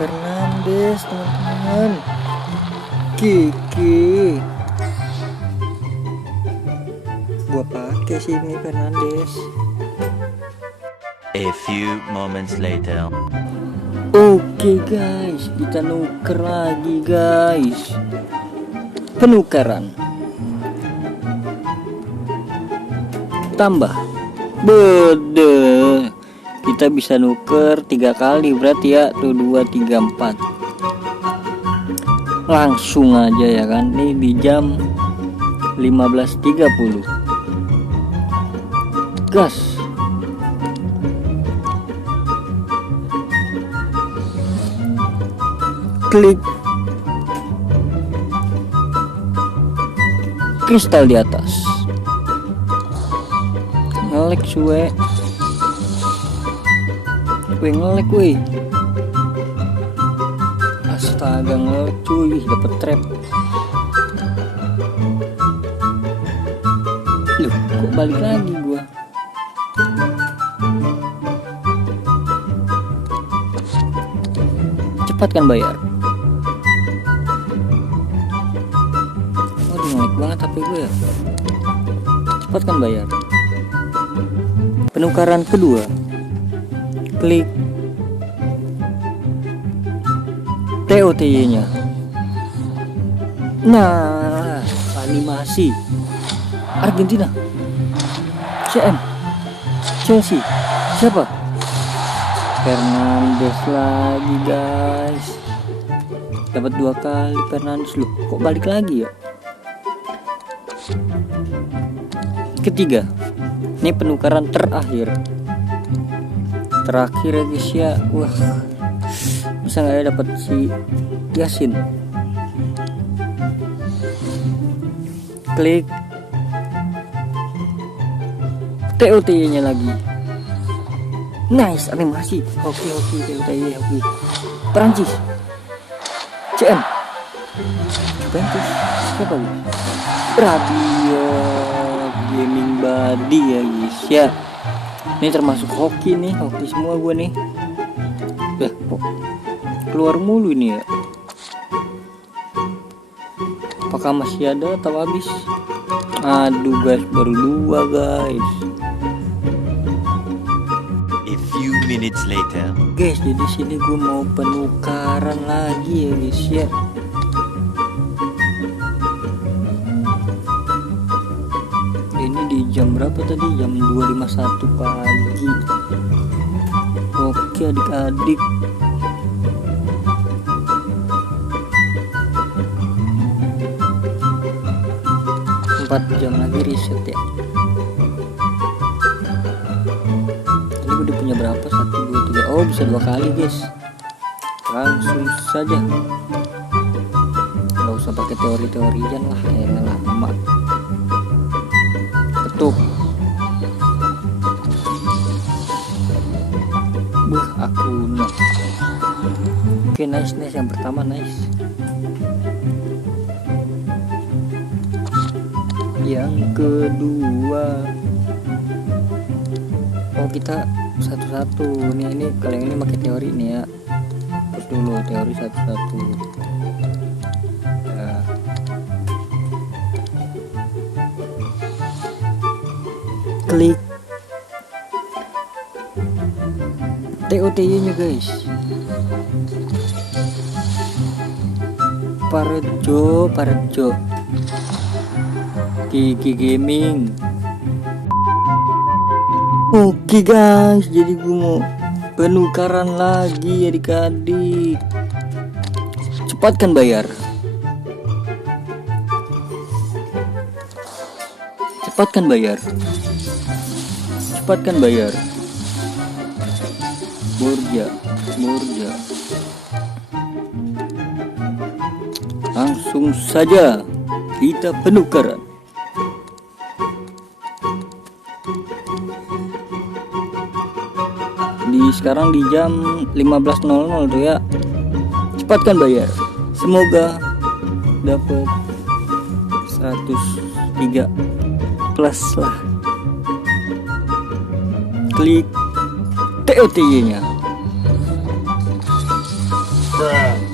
Fernandes teman-teman. Kiki. Gua pakai sini Fernandes. A few moments later. Oke guys, kita nuker lagi guys. Penukaran. Tambah. Bede. Kita bisa nuker 3 kali berarti ya. Tuh 2, 3, 4. Langsung aja ya kan. Ini di jam 15.30. Gas. Klik kristal di atas. Ngelek suwe. Ngelek weh. Astaga ngelek cuy, dapet trap. Loh, kok balik lagi gua? Cepatkan bayar. Ngelek banget HP gue ya. Cepatkan bayar. Penukaran kedua. Klik TOTY nya. Nah, animasi Argentina, CM, Chelsea. Siapa? Fernandes lagi guys. Dapat 2 kali Fernandes. Loh, kok balik lagi ya? Ketiga, ini penukaran terakhir ya guys ya. Wah, bisa nggak ya dapat si Yasin? Klik TOTY nya lagi. Nice animasi. Oke TOTY. Oke. Perancis, CM, Juventus. Siapa nih? Radio Gaming Body ya guys ya. Ini termasuk hoki nih, hoki semua gue nih. Kok keluar mulu ini ya? Apakah masih ada atau habis? Aduh guys, baru 2 guys. A few minutes later. Guys, jadi sini gue mau penukaran lagi ya guys ya. Ini di jam berapa tadi? Jam 2.51 pagi. Oke adik-adik. Empat jam lagi reset ya. Ini gue udah punya berapa? 1, 2, 3. Oh, bisa 2 kali guys. Langsung saja. Gak usah pakai teori-teorian lah. Lama. Betul. Akunya. Oke, nice. Yang pertama nice. Yang kedua, oh kita satu-satu. Ini kalau yang ini pakai teori nih ya. Terus dulu teori satu-satu. Ya. Klik TOTY nya guys. Parejo Kiki Gaming. Oke guys, jadi gue mau penukaran lagi adik-adik. Cepatkan bayar. Murja. Langsung saja kita penukaran. Sekarang di jam 15.00 tuh ya. Cepatkan bayar. Semoga dapat 103 plus lah. klik TOTY nya. Bruh.